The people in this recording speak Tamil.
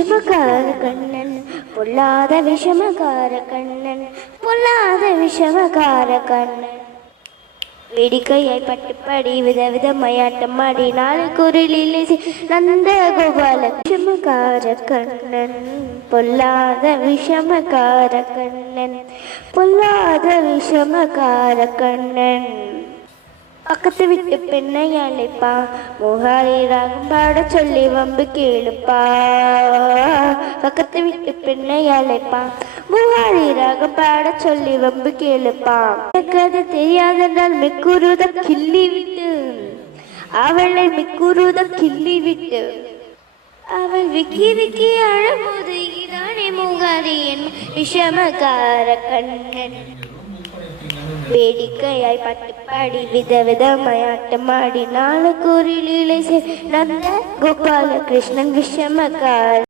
விஷமக்கார கண்ணன் பொல்லாத விஷமக்கார கண்ணன் பொல்லாத விஷமக்கார கண்ணன் வேடிக்கையாய் பட்டுப்படி விதவிதமாயாட்டமாடி நாளை குரலிலே நந்த கோபால விஷமக்கார கண்ணன் பொல்லாத விஷமக்கார கண்ணன் பொல்லாத விஷமக்கார கண்ணன் பக்கத்து விட்டு பெண்ணை அழைப்பா முகாரி ராகம் பாட சொல்லி வம்பு கேளுப்பா பக்கத்து விட்டு பெண்ணை அழைப்பா முகாரி ராகம் பாட சொல்லி வம்பு கேளுப்பா எனக்கு அது தெரியாதென்றால் மிக்குருத கிள்ளி விட்டு அவளை மிக்குருத கிள்ளி விட்டு அவள் விக்கி விக்கி அழபோது இதானே முகாரியின் விஷமக்கார கண்ணன் வேடிக்கையாய் பட்டுப்பாடி விதவிதமாயாட்டமாடி நாளை குரலிலே நந்த கோபால கிருஷ்ணன் விஷமக்கார